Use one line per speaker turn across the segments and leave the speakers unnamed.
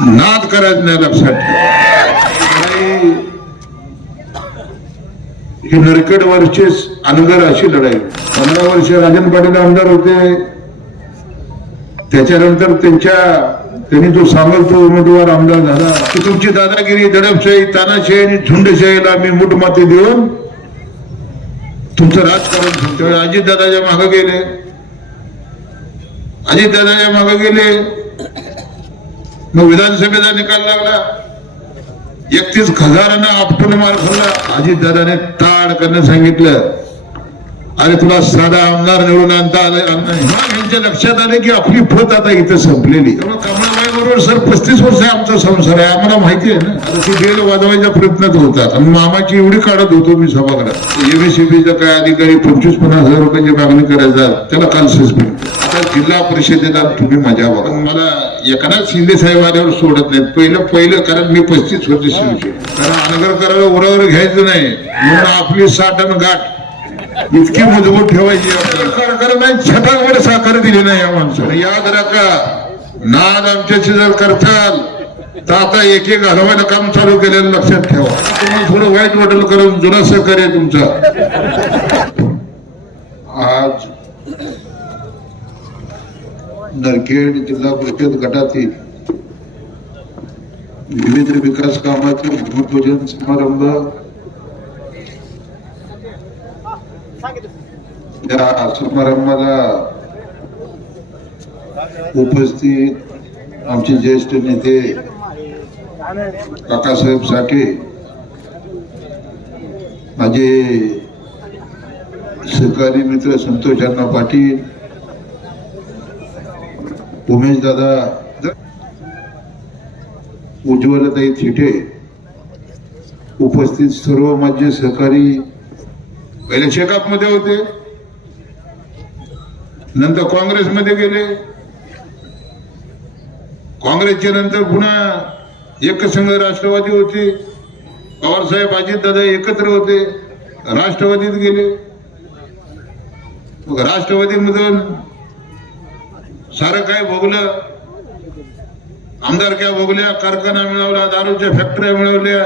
नाद करायचं नाही लक्षात. ठेवा ही नरकट वर्षेच अनगर अशी लढाई. पंधरा वर्ष राजन पाटील आमदार होते. त्याच्यानंतर त्यांच्या त्यांनी जो सांगल तो उमेदवार आमदार झाला की तुमची दादागिरी दडपशाही तानाशाही आणि झुंडशाहीला मी मुठमाती देऊन तुमचं राजकारण त्यावेळी अजित दादाच्या मागे गेले. अजित दादाच्या मागे गेले. मग विधानसभेचा निकाल लागला. एकतीस हजारांना आपटून मार खाल्ला. अजितदादाने ताड करण्यास सांगितलं. अरे तुला साधा आमदार निवडून आणता आलं. यांच्या लक्षात आले की आपली फत आता इथं संपलेली. कमळाबाई बरोबर सर पस्तीस वर्ष आमचा संसार आहे. आम्हाला माहिती आहे ना? आता ती बेल वाजवायच्या प्रयत्नात होतात. आणि मामाची एवढी काढत होतो मी सभागृहात. एमएससीबीचा काय अधिकारी पंचवीस पन्नास हजार रुपयांची मागणी करायचा. त्याला काल सस्पेंड. जिल्हा परिषदेला तुम्ही मजा बघा. मला एकनाथ शिंदे साहेब आल्यावर सोडत नाहीत. पहिलं पहिलं कारण मी पस्तीस वर्ष शिवसेना. कारण अनगर करायला उरावर घ्यायचं नाही. म्हणून आपली साठ आणि गाठ. इतकी मजबूत ठेवायची सरकार नाही छटावर साखर दिली नाही या माणसाला याद राखा नाद आमच्याशी जर करताल तर आता एक एक घालवायला काम चालू केलेलं लक्षात ठेवा. तुम्हाला थोडं वाईट वाटेल करून जुना सहकार्य तुमचा आज नरखेड जिल्हा परिषद गटातील विविध विकास कामाचे भूमिपूजन समारंभ. या समारंभाला उपस्थित आमचे ज्येष्ठ नेते काकासाहेब साठे माझे सहकारी मित्र संतोष अण्णा पाटील उमेश दादा उज्ज्वलताई थिटे उपस्थित सर्व माझे सहकारी पहिले शेकापमध्ये होते नंतर काँग्रेसमध्ये गेले काँग्रेसच्या नंतर पुन्हा एकसंघ राष्ट्रवादी होते पवारसाहेब अजितदादा एकत्र होते राष्ट्रवादीत गेले. राष्ट्रवादीमधून सारं काय भोगलं? आमदारक्या भोगल्या कारखाना मिळवला दारूच्या फॅक्टऱ्या मिळवल्या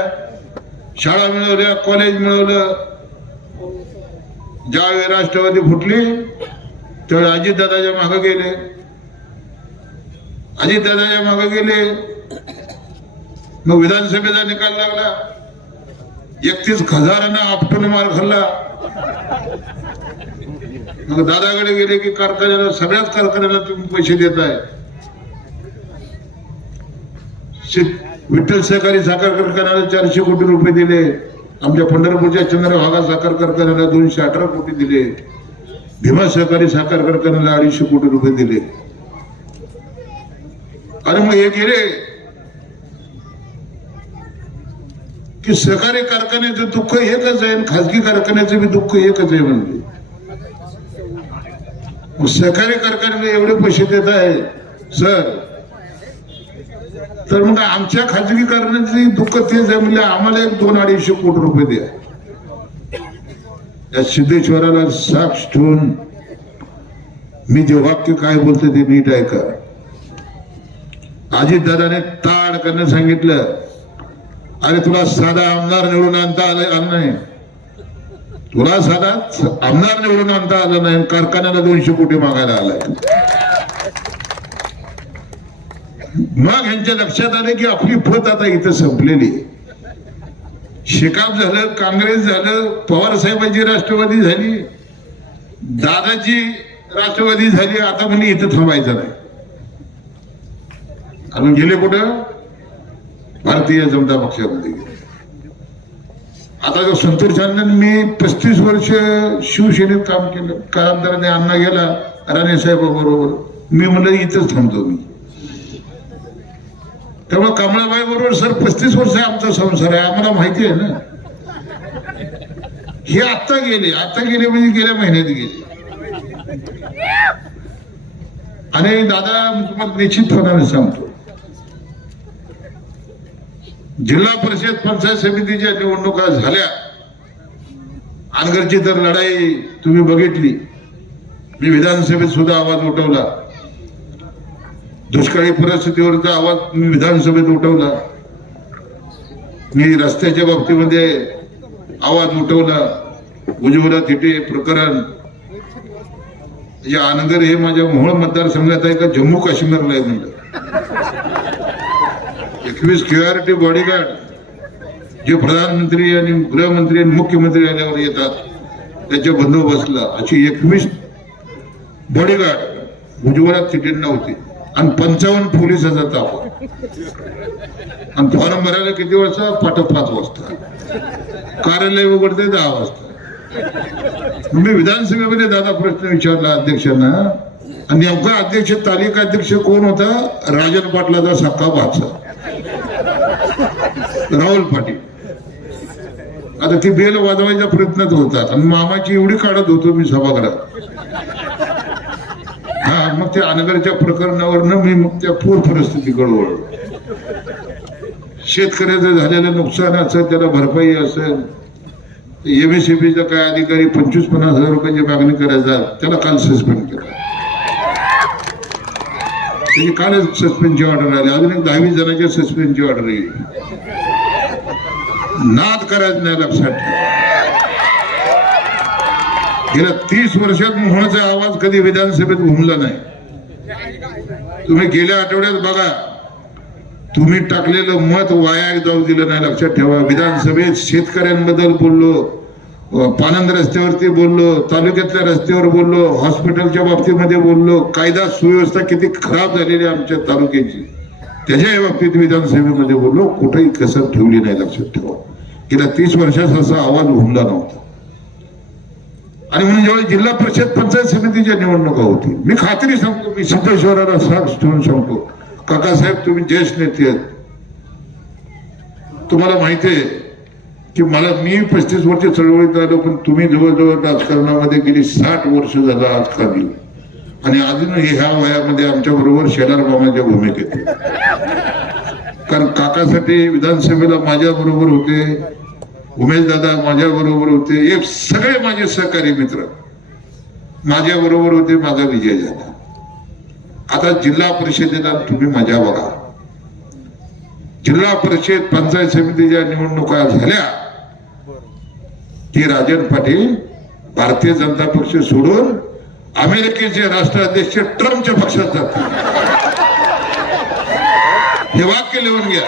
शाळा मिळवल्या कॉलेज मिळवलं. ज्यावेळी राष्ट्रवादी फुटली त्यावेळी अजितदादाच्या मागे गेले. अजितदादाच्या मागे गेले. मग विधानसभेचा निकाल लागला. एकतीस हजारांना आपटून मार खाल्ला. मग दादाकडे गेले की कारखान्याला सगळ्याच कारखान्याला तुम्ही पैसे देताय. विठ्ठल सहकारी साखर कारखान्याला चारशे कोटी रुपये दिले. आमच्या पंढरपूरच्या चंद्रभागा साखर कारखान्याला दोनशे अठरा कोटी दिले. भीमा सहकारी साखर कारखान्याला अडीचशे कोटी रुपये दिले. आणि मग हे गेले. की सहकारी कारखान्याचं दुःख एकच आहे आणि खाजगी कारखान्याचं बी दुःख एकच आहे म्हणजे सहकारी कारखान्याने एवढे पैसे देत आहे सर. तर मग आमच्या खाजगी कारखान्याची दुःख तेच आहे म्हणजे आम्हाला एक दोन अडीचशे कोटी रुपये द्या. त्या सिद्धेश्वराला साक्ष ठेवून मी जे वाक्य काय बोलते ते नीट ऐका. अजितदादाने ताड करण्यास सांगितलं अरे तुला साधा आमदार निवडून आणता आलं आलं नाही. तुला साधा आमदार निवडून आणता आलं नाही कारखान्याला दोनशे कोटी मागायला आलाय. मग यांच्या लक्षात आले की आपली फत आता इथं संपलेली शिकाप शेकाप झालं काँग्रेस झालं पवार साहेबांची राष्ट्रवादी झाली दादाची राष्ट्रवादी झाली आता म्हणजे इथं थांबायचं नाही. आणि गेले कुठं? भारतीय जनता पक्षामध्ये गेले. आता जर संतोष चांदन मी पस्तीस वर्ष शिवसेनेत काम केलं कालांतराने अण्णा गेला राणे साहेबाबरोबर मी म्हणलं इथंच थांबतो मी. त्यामुळे कमळाबाई बरोबर सर पस्तीस वर्ष आमचा संसार आहे आम्हाला माहिती आहे ना. हे आत्ता गेले आता गेले म्हणजे गेल्या महिन्यात गेले. आणि दादा तुम्हाला निश्चितपणाने सांगतो. जिल्हा परिषद पंचायत समितीच्या निवडणुका झाल्या. अनगरची तर लढाई तुम्ही बघितली. मी विधानसभेत सुद्धा आवाज उठवला. दुष्काळी परिस्थितीवरचा आवाज मी विधानसभेत उठवला. मी रस्त्याच्या बाबतीमध्ये आवाज उठवला. उज्ज्वला थिटे प्रकरण. या आनगर हे माझ्या मोहोळ मतदारसंघात आहे का? जम्मू काश्मीरला आहे म्हणलं. एकवीस क्युआरटी बॉडीगार्ड जे प्रधानमंत्री आणि गृहमंत्री आणि मुख्यमंत्री आल्यावर येतात त्याच्या बंदोबस्तला अशी एकवीस बॉडीगार्ड उज्ज्वला थिटेंना होती. आणि पंचावन्न पोलिसाचा ताप आणि फॉर्म भरायला किती वाजता? पाठ पाच वाजता. कार्यालय उघडते दहा वाजता. मी विधानसभेमध्ये दादा प्रश्न विचारला अध्यक्षांना आणि नेमका अध्यक्ष तालिका अध्यक्ष कोण होता? राजन पाटलाचा सक्का बादशाह. राहुल पाटील. आता ती बेल वाजवायचा प्रयत्नच होतात. आणि मामाची एवढी काढत होतो मी सभागृहात. हा मग त्या अनगरच्या प्रकरणावरनं मी मग त्या पूर परिस्थितीकडे वळलो. शेतकऱ्याचं झालेलं नुकसान असेल त्याला भरपाई असेल एमएसएफीचा काय अधिकारी पंचवीस पन्नास हजार रुपयाची मागणी करायचा त्याला काल सस्पेंड केला. त्याची कालच सस्पेंडची ऑर्डर आली. अजून एक दहावीस जणांच्या सस्पेंडची ऑर्डर येईल नाद करायचं नाही लक्षात ठेवा. गेल्या तीस वर्षात मोहनचा आवाज कधी विधानसभेत घुमला नाही. तुम्ही गेल्या आठवड्यात बघा तुम्ही टाकलेलं मत वाया जाऊ दिलं नाही लक्षात ठेवा. विधानसभेत शेतकऱ्यांबद्दल बोललो पानंद रस्त्यावरती बोललो तालुक्यातल्या रस्त्यावर बोललो हॉस्पिटलच्या बाबतीमध्ये बोललो कायदा सुव्यवस्था किती खराब झालेली आहे आमच्या तालुक्याची. त्याच्या बाबतीत विधानसभेमध्ये बोललो कुठेही कसर ठेवली नाही लक्षात ठेवा. गेल्या तीस वर्षात असा आवाज घुमला नव्हता. आणि म्हणून ज्यावेळी जिल्हा परिषद पंचायत समितीच्या निवडणुका होती मी खात्री सांगतो मी सिद्धेश्वराला साक्ष ठेवून सांगतो काकासाहेब तुम्ही ज्येष्ठ नेते आहेत. तुम्हाला माहिती आहे की मला मी पस्तीस वर्ष चळवळीत आलो पण तुम्ही जवळजवळ राजकारणामध्ये गेली साठ वर्ष झालं राजकारणी आणि अजून ह्या वयामध्ये आमच्या बरोबर शेलार मामाच्या भूमिकेत. कारण काकासाठी विधानसभेला माझ्या बरोबर होते उमेश दादा माझ्या बरोबर होते हे सगळे माझे सहकारी मित्र. माझ्या बरोबर होते माझा विजय झाला. आता जिल्हा परिषदेला तुम्ही मजा बघा. जिल्हा परिषद पंचायत समितीच्या निवडणुका झाल्या. की राजन पाटील भारतीय जनता पक्ष सोडून अमेरिकेचे राष्ट्राध्यक्ष ट्रम्पच्या पक्षात जातात हे वाक्य लिहून घ्या.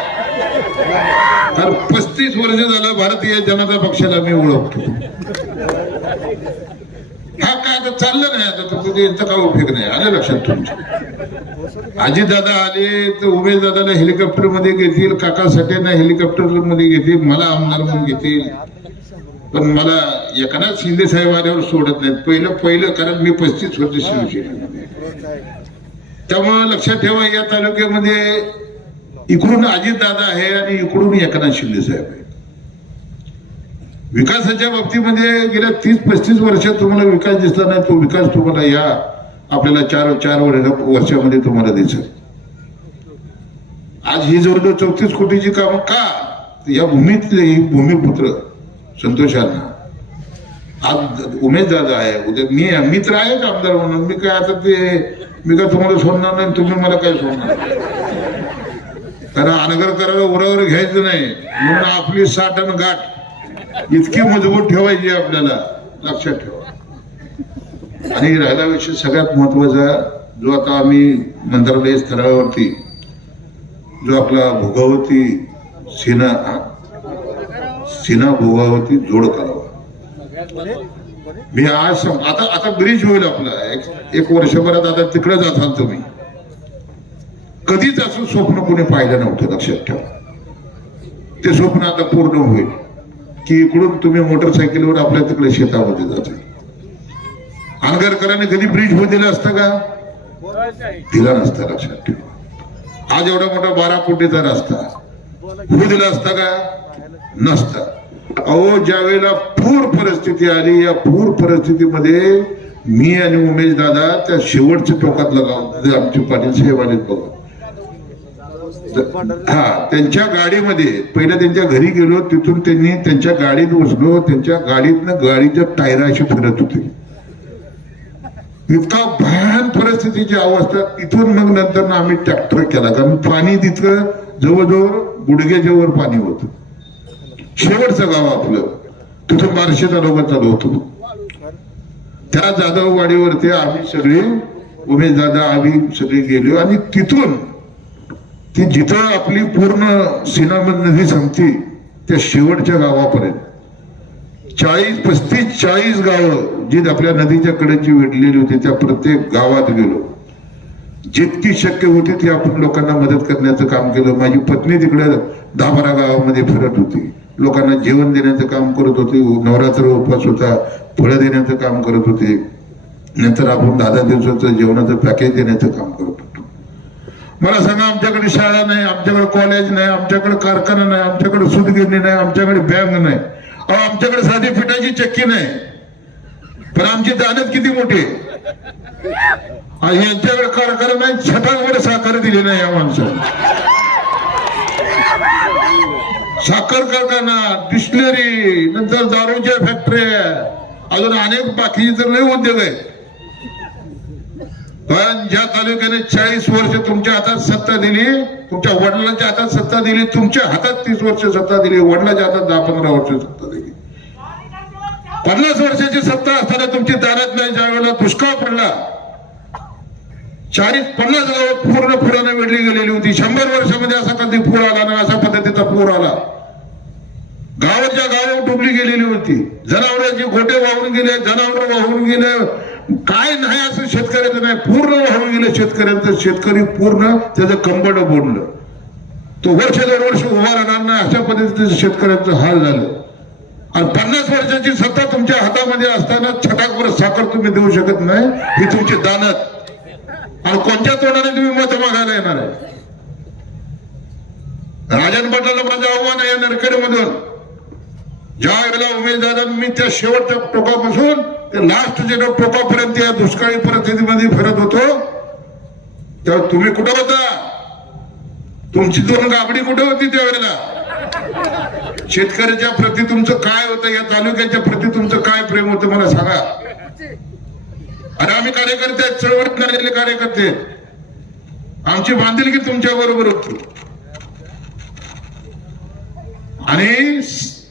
तर पस्तीस वर्ष झालं भारतीय जनता पक्षाला मी ओळखतो. हा काय आता चाललं नाही आता तुमचं तुझे यांचा काय उपयोग नाही. आलं लक्षात तुमचं. आजी दादा आले तर उमेश दादाला हेलिकॉप्टरमध्ये घेतील काका साठेंना हेलिकॉप्टरमध्ये घेतील मला आमदार म्हणून घेतील. पण मला एकनाथ शिंदे साहेब आल्यावर सोडत नाहीत. पहिलं पहिलं कारण मी पस्तीस वर्ष शिवसेना त्यामुळे लक्षात ठेवा या तालुक्यामध्ये इकडून अजित दादा आहे आणि इकडून एकनाथ शिंदे साहेब आहे विकासाच्या बाबतीमध्ये गेल्या तीस पस्तीस वर्षात तुम्हाला विकास दिसला नाही तो विकास तुम्हाला या आपल्याला चार चार वर्ष- वर्षामध्ये तुम्हाला दिसेल. आज ही जवळजवळ चौतीस कोटीची कामं का? या भूमीतले भूमिपुत्र संतोष आज उमेश दादा आहे उद्या मी मित्र आहे आमदार म्हणून. मी काय आता ते मी काय तुम्हाला सोडणार नाही तुम्ही मला काय सोडणार? कारण अनगरकराला उरावर घ्यायचं नाही. म्हणून आपली साठ गाठ इतकी मजबूत ठेवायची आपल्याला. लक्षात ठेवा. आणि राहिला विषय सगळ्यात महत्त्वाचा जो आता आम्ही मंत्रालय स्तरावरती जो आपला भोगावती सेना सेना भोगावती जोड करावा. मी आज आता आता ब्रिज होईल आपला. एक- एक वर्षभरात आता तिकडे जाताल तुम्ही. कधीच असं स्वप्न कोणी पाहिलं नव्हतं लक्षात ठेवा. ते स्वप्न आता पूर्ण होईल. की इकडून तुम्ही मोटरसायकलवर आपल्या तिकडे शेतामध्ये जाता अनगरकरांनी कधी ब्रिज होऊ दिला असता का? दिला नसता लक्षात ठेवा. आज एवढा मोठा बारा कोटीचा रस्ता. होऊ दिला असता का? नसता. अहो ज्या वेळेला पूर परिस्थिती आली या पूर परिस्थितीमध्ये मी आणि उमेश दादा त्या शेवटच्या टोकात गाव आमचे पाटील साहेब आले बघा. हा त्यांच्या गाडीमध्ये पहिल्या त्यांच्या घरी गेलो तिथून त्यांनी त्यांच्या गाडीत बसलो त्यांच्या गाडीतनं गाडीच्या टायरा अशी फिरत होते. इतका भयान परिस्थितीची अवस्था. तिथून मग नंतर आम्ही ट्रॅक्टर केला. कारण पाणी तिथं जवळजवळ गुडघ्याच्या वर पाणी होतं. शेवटचं गाव आपलं. तिथून बारशे तालुका चालू होतो. त्या जाधववाडीवरती आम्ही सगळे उमेश दादा आम्ही सगळे गेलो आणि तिथून ती जिथं आपली पूर्ण सीनामद नदी संपती त्या शेवटच्या गावापर्यंत. चाळीस पस्तीस चाळीस गावं जी आपल्या नदीच्या कडेची वेढलेली होती त्या प्रत्येक गावात गेलो. जितकी शक्य होती ती आपण लोकांना मदत करण्याचं काम केलं. माझी पत्नी तिकडे दहा बारा गावामध्ये फिरत होती. लोकांना जेवण देण्याचं काम करत होती. नवरात्र उपवास होता फळं देण्याचं काम करत होते. नंतर आपण दहा दहा दिवसाचं जेवणाचं पॅकेज देण्याचं काम करत होतो. मला सांगा आमच्याकडे शाळा नाही आमच्याकडे कॉलेज नाही आमच्याकडे कारखाना नाही आमच्याकडे सुतगिरणी नाही आमच्याकडे बँक नाही. अहो आमच्याकडे साधी पिठाची चक्की नाही. पण आमची दानत किती मोठी यांच्याकडे कारखाना नाही साखर दिली नाही या माणसाने. साखर कारखाना डिस्टलरी नंतर दारूच्या फॅक्टरी अजून अनेक बाकीचे तर लय उद्योग आहेत. पण ज्या तालुक्याने चाळीस वर्ष तुमच्या हातात सत्ता दिली तुमच्या वडिलांच्या हातात सत्ता दिली तुमच्या हातात तीस वर्ष सत्ता दिली वडिलांच्या हातात दहा पंधरा वर्ष सत्ता दिली. पन्नास वर्षाची सत्ता असताना तुमची दारात नाही ज्या वेळेला दुष्काळ पडला चाळीस पन्नास गावात पूर्ण पुराने वेढली गेलेली होती. शंभर वर्षामध्ये असा कधी पूर आला ना अशा पद्धतीचा पूर आला. गावाच्या गावावर डुबली गेलेली होती. जनावरांची गोटे वाहून गेले जनावर वाहून गेले काय नाही असं शेतकऱ्याचं नाही. पूर्ण वाहून गेलं शेतकऱ्यांचं. शेतकरी पूर्ण त्याचं कंबड बोडलं. तो वर्ष दोन वर्ष उभा राहणार नाही. अशा पद्धतीचं शेतकऱ्यांचं हाल झालं. आणि पन्नास वर्षाची सत्ता तुमच्या हातामध्ये असताना छटाकवर साखर तुम्ही देऊ शकत नाही. ही तुमची दानत. आणि कोणत्या तोंडाने तुम्ही मत मागायला येणार आहे? राजन पाटलाला माझं आव्हान आहे नरखेडमधून. ज्या वेळेला उमेदवार मी त्या शेवटच्या टोकापासून ते जे टोकापर्यंत या दुष्काळी परिस्थितीमध्ये फिरत होतो तेव्हा तुम्ही कुठं होता? तुमची दोन गाबडी कुठे होती त्यावेळेला? शेतकऱ्याच्या प्रती तुमचं काय होतं या तालुक्याच्या प्रती तुमचं काय प्रेम होतं मला सांगा. अरे आम्ही कार्यकर्ते आहेत चळवळीत आलेले कार्यकर्ते आमची बांधिलकी तुमच्या बरोबर होती. आणि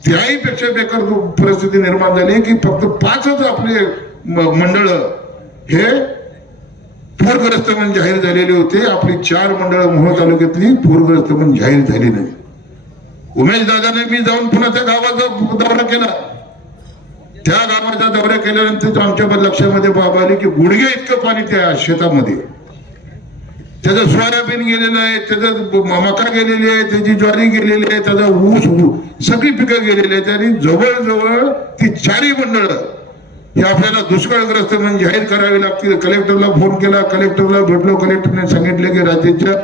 त्याही पेक्षा बेकार परिस्थिती निर्माण झाली की फक्त पाचच आपले म- मंडळ हे पूरग्रस्त म्हणून जाहीर झालेले होते. आपली चार मंडळ मोहोळ तालुक्यातली पूरग्रस्त म्हणून जाहीर झाली नाही. उमेश दादाने मी जाऊन पुन्हा त्या गावाचा दौरा केला. त्या गावाचा दौरा केल्यानंतर आमच्या लक्षामध्ये बाब आली की गुडघे इतकं पाणी त्या शेतामध्ये. त्याचं सोयाबीन गेलेलं आहे त्याचं मका गेलेली आहे त्याची ज्वारी गेलेली आहे त्याचा ऊस सगळी पिकं गेलेली आहेत आणि जवळजवळ ती चारही मंडळ हे आपल्याला दुष्काळग्रस्त म्हणून जाहीर करावी लागतील. कलेक्टरला फोन केला कलेक्टरला भेटलो कलेक्टरने सांगितले की राज्याच्या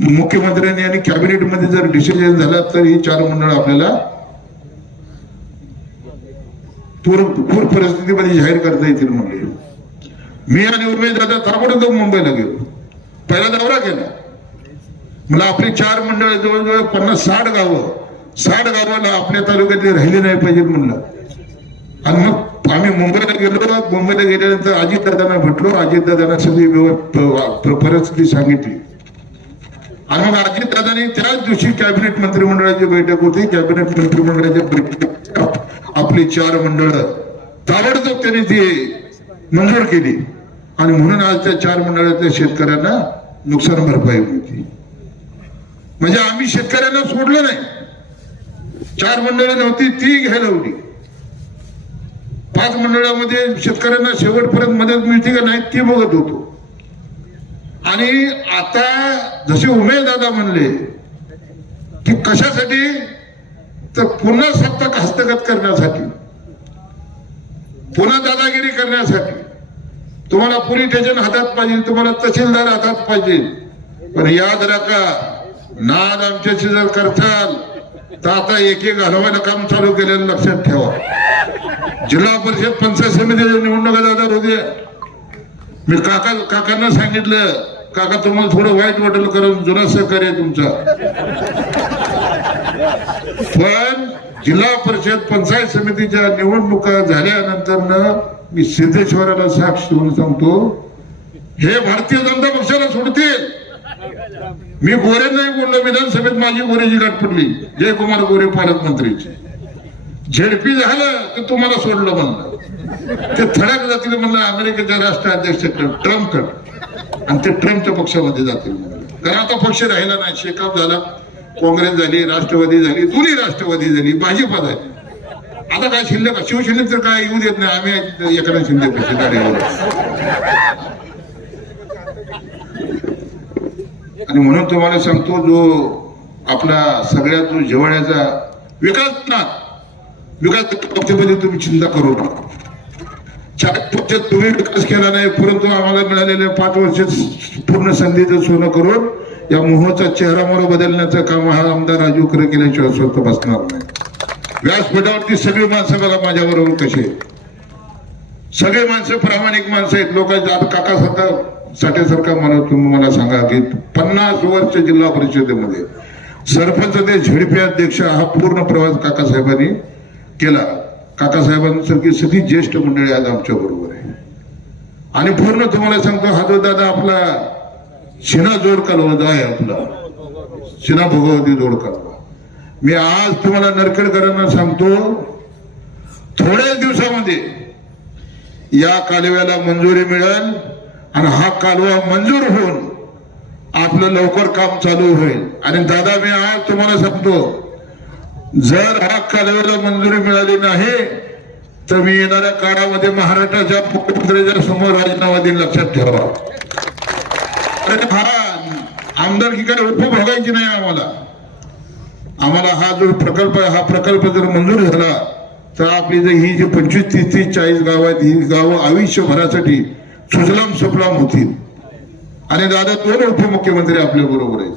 मुख्यमंत्र्यांनी आणि कॅबिनेटमध्ये जर डिसिजन झाला तर ही चार मंडळ आपल्याला पूर पूर परिस्थितीमध्ये जाहीर करता येतील म्हणले. मी आणि उमेश दादा ताबडतोब मुंबईला गेलो. पहिला दौरा केला. मला आपली चार मंडळ जवळजवळ पन्नास साठ गावं साठ गावाला आपल्या तालुक्यातली राहिली नाही पाहिजे म्हणलं. आणि मग आम्ही मुंबईला गेलो मुंबईला गेल्यानंतर अजितदादांना भेटलो अजितदादांना सगळी व्यव- परिस्थिती सांगितली. आणि मग अजितदादांनी त्याच दिवशी कॅबिनेट मंत्रिमंडळाची बैठक होती. कॅबिनेट मंत्रिमंडळाच्या बैठक आपली चार मंडळ ताबडतोब त्यांनी ती मंजूर केली. आणि म्हणून आज त्या चार मंडळातल्या शेतकऱ्यांना नुकसान भरपाई मिळते. म्हणजे आम्ही शेतकऱ्यांना सोडलं नाही. चार मंडळी नव्हती ती घ्यायला होती पाच मंडळामध्ये शेतकऱ्यांना शेवटपर्यंत मदत मिळते का नाही ती बघत होतो. आणि आता जसे उमेश दादा म्हणले की कशासाठी? तर पुन्हा सत्ता हस्तगत करण्यासाठी. पुन्हा दादागिरी करण्यासाठी. तुम्हाला पोलीस स्टेशन हातात पाहिजे तुम्हाला तहसीलदार हातात पाहिजे. पण याद राखा नाद आमच्याशी जर करताल. तर आता एक एक हलवायला काम चालू केलेलं लक्षात ठेवा. जिल्हा परिषद पंचायत समितीच्या निवडणुका जाणार होत्या मी काका काकांना सांगितलं काका तुम्हाला थोडं वाईट वाटेल कारण जुना सहकार्य आहे तुमचा. पण जिल्हा परिषद पंचायत समितीच्या निवडणुका झाल्यानंतर मी सिद्धेश्वराला साक्ष देऊन सांगतो हे भारतीय जनता पक्षाला सोडतील. मी गोरे नाही बोललो विधानसभेत माझी गोरेची गाठ पडली. जयकुमार गोरे पालकमंत्रीची. झेडपी झालं तर तुम्हाला सोडलं म्हणलं. ते थडक जातील म्हणलं अमेरिकेच्या ट्रम्प कड आणि ते ट्रम्पच्या पक्षामध्ये जातील म्हणलं. कारण आता पक्ष राहिला नाही शेकअप झाला. काँग्रेस झाली राष्ट्रवादी झाली जुनी राष्ट्रवादी झाली भाजपा झाली. आता काय शिल्लक शिवसेनेत तर काय येऊ देत नाही. आम्ही एखाद्या शिंदे पक्ष आणि म्हणून तुम्हाला सांगतो जो आपला सगळ्यात जो जिव्हाळ्याचा विकास ना विकास पक्षामध्ये तुम्ही चिंता करू नका. चार पक्षात तुम्ही विकास केला नाही परंतु आम्हाला मिळालेल्या पाच वर्ष पूर्ण संधीचं सोनं करून या मोहचा चेहरा मोर बदलण्याचं काम हा आमदार राजू खरे केल्याशिवाय स्वतः बसणार नाही. व्यासपीठावरती सगळी माणसं बघा माझ्या बरोबर कशी सगळे माणसं प्रामाणिक माणसं आहेत. लोकांचे आता काका सारखा साठेसारखा मला तुम्ही मला सांगा की पन्नास वर्ष जिल्हा परिषदेमध्ये सरपंच ते झेडपी अध्यक्ष हा पूर्ण प्रवास काकासाहेबांनी केला. काकासाहेबांसारखी सगळी ज्येष्ठ मंडळी आज आमच्या बरोबर आहे. आणि पूर्ण तुम्हाला सांगतो हा जो दादा आपला शिना जोड कालवा आहे आपला. शिना भगवती जोड कालवा मी आज तुम्हाला नरखेडकरांना सांगतो थोड्याच दिवसामध्ये या कालव्याला मंजुरी मिळेल आणि हा कालवा मंजूर होऊन आपलं लवकर काम चालू होईल. आणि दादा मी आज तुम्हाला सांगतो जर हा कालव्याला मंजुरी मिळाली नाही तर मी येणाऱ्या काळामध्ये महाराष्ट्राच्या मुख्यमंत्र्याच्या समोर राजीनामा देईन लक्षात ठेवा. अरे हा आमदारकीकडे भोगायची नाही आम्हाला. आम्हाला हा जो प्रकल्प आहे हा प्रकल्प जर मंजूर झाला तर आपली जर ही जी पंचवीस तीस तीस चाळीस गाव आहेत ही गावं आयुष्यभरासाठी सुजलाम सुफलाम होतील. आणि दादा दोन उपमुख्यमंत्री आपल्या बरोबर आहेत.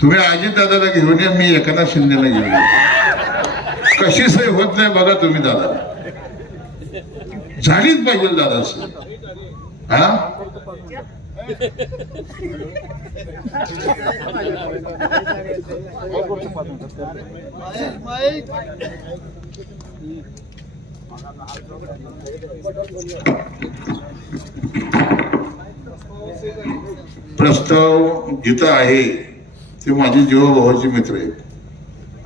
तुम्ही अजित दादाला घेऊन या मी एखादा शिंदेला घेऊन कशी सही होत नाही बघा तुम्ही दादा. झालीच पाहिजे दादा सर हा? प्रस्ताव जिथं आहे ते माझे जीवाभावाचे मित्र आहेत.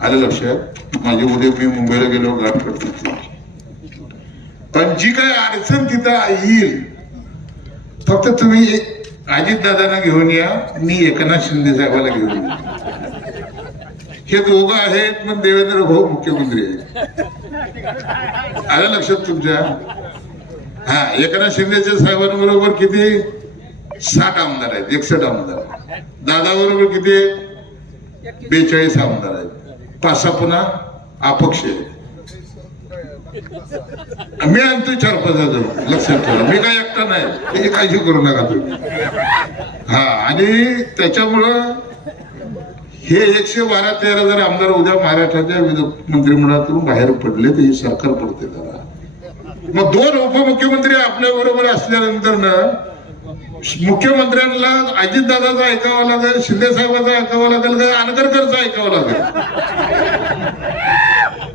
आलं लक्षात? माझे उद्या मी मुंबईला गेलो गाठ पण जी काय अडचण तिथं येईल फक्त तुम्ही अजित दादांना घेऊन या मी एकनाथ शिंदे साहेबाला घेऊन या. हे दोघं आहेत मग देवेंद्र भाऊ मुख्यमंत्री आहेत. आलं लक्षात तुमच्या? हा एकनाथ शिंदेच्या साहेबांबरोबर किती? साठ आमदार आहेत एकसठ आमदार दादा बरोबर किती? बेचाळीस आमदार आहेत. पाच सहा पुन्हा अपक्ष आहेत. मी आणतोय चार पाच हजार लक्षात ठेवा. मी काय एकटा नाही. त्याची काळजी करू नका तुम्ही. हा आणि त्याच्यामुळं हे एकशे बारा तेरा जर आमदार उद्या महाराष्ट्राच्या मंत्रिमंडळातून बाहेर पडले तर हे सरकार पडते दादा मग दोन उपमुख्यमंत्री आपल्या बरोबर असल्यानंतर ना मुख्यमंत्र्यांना अजितदादाचं ऐकावं लागेल शिंदे साहेबांचं ऐकावं लागेल का आनगरकरचं ऐकावं लागेल?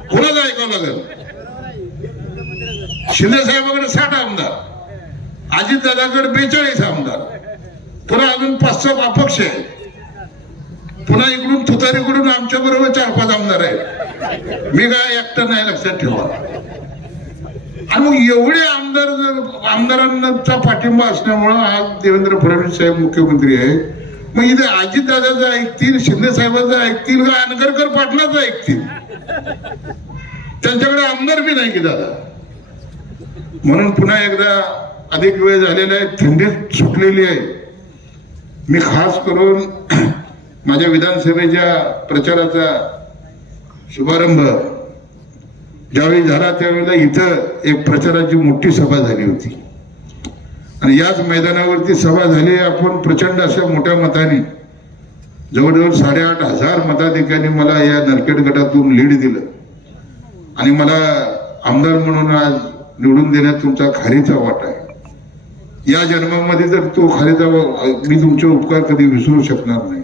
कुणाचं ऐकावं लागेल? शिंदेसाहेबांकडे साठ आमदार अजितदादाकडे बेचाळीस आमदार. पुन्हा अजून पाच सहा अपक्ष आहे पुन्हा इकडून तुतारीकडून आमच्या बरोबर चार पाच आमदार आहेत. मी काय एकटा नाही लक्षात ठेवा आणि मग एवढे आमदार जर आमदारांचा पाठिंबा असल्यामुळं आज देवेंद्र फडणवीस साहेब मुख्यमंत्री आहेत. मग इथे अजितदादाचं ऐकतील शिंदे साहेबांचं ऐकतील का अनगरकर पाटलाचं ऐकतील? त्यांच्याकडे आमदार बी नाही की दादा. म्हणून पुन्हा एकदा अधिक वेळ झालेला आहे थंडी सुटलेली आहे. मी खास करून माझ्या विधानसभेच्या प्रचाराचा शुभारंभ ज्यावेळी झाला त्यावेळेला इथं एक प्रचाराची मोठी सभा झाली होती. आणि याच मैदानावरती सभा झाली आपण प्रचंड अशा मोठ्या मताने जवळजवळ साडेआठ हजार मताधिकांनी मला या नरखेड गटातून लीड दिलं. आणि मला आमदार म्हणून आज निवडून देण्यात तुमचा खारीचा वाटा आहे. या जन्मामध्ये जर तो खारीचा मी तुमचे उपकार कधी विसरू शकणार नाही.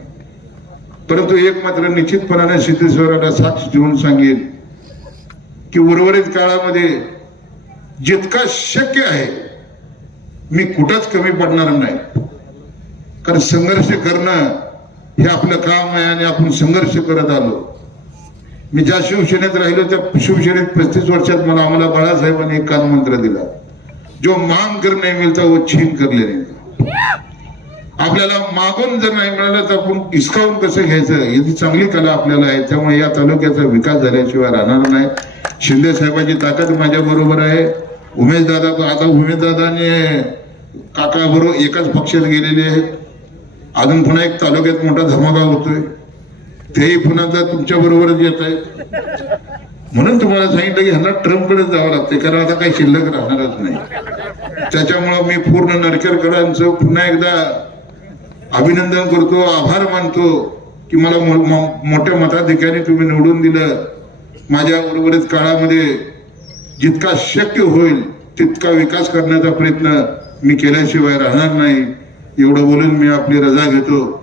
परंतु एक मात्र निश्चितपणाने सिद्धेश्वराला साक्ष देऊन सांगेन की उर्वरित काळामध्ये जितका शक्य आहे मी कुठंच कमी पडणार नाही. कारण संघर्ष करणं हे आपलं काम आहे आणि आपण संघर्ष करत आलो. मी ज्या शिवसेनेत राहिलो त्या शिवसेनेत पस्तीस वर्षात मला आम्हाला बाळासाहेबांनी एक कानमंत्र दिला. जो मांग कर नाही मिळता व छीन करले नाही. आपल्याला मागून जर नाही मिळालं तर आपण हिसकावून कसं घ्यायचं? याची चांगली कला आपल्याला आहे. त्यामुळे या तालुक्याचा विकास झाल्याशिवाय राहणार नाही. शिंदे साहेबांची ताकद माझ्या बरोबर आहे. उमेश दादा आता उमेश दादाने काका बरोबर एकाच पक्षात गेलेले आहेत. अजून पुन्हा एक तालुक्यात मोठा धमाका होतोय. तेही पुन्हा तुमच्या बरोबरच येत आहे. म्हणून तुम्हाला सांगितलं की ह्यांना ट्रम्पकडे जावं लागते कारण आता काही शिल्लक राहणारच नाही. त्याच्यामुळं मी पूर्ण नरकेरकरांचं पुन्हा एकदा अभिनंदन करतो आभार मानतो की मला मोठ्या मताधिकारी तुम्ही निवडून दिलं. माझ्या उर्वरित काळामध्ये जितका शक्य होईल तितका विकास करण्याचा प्रयत्न मी केल्याशिवाय राहणार नाही. एवढं बोलून मी आपली रजा घेतो.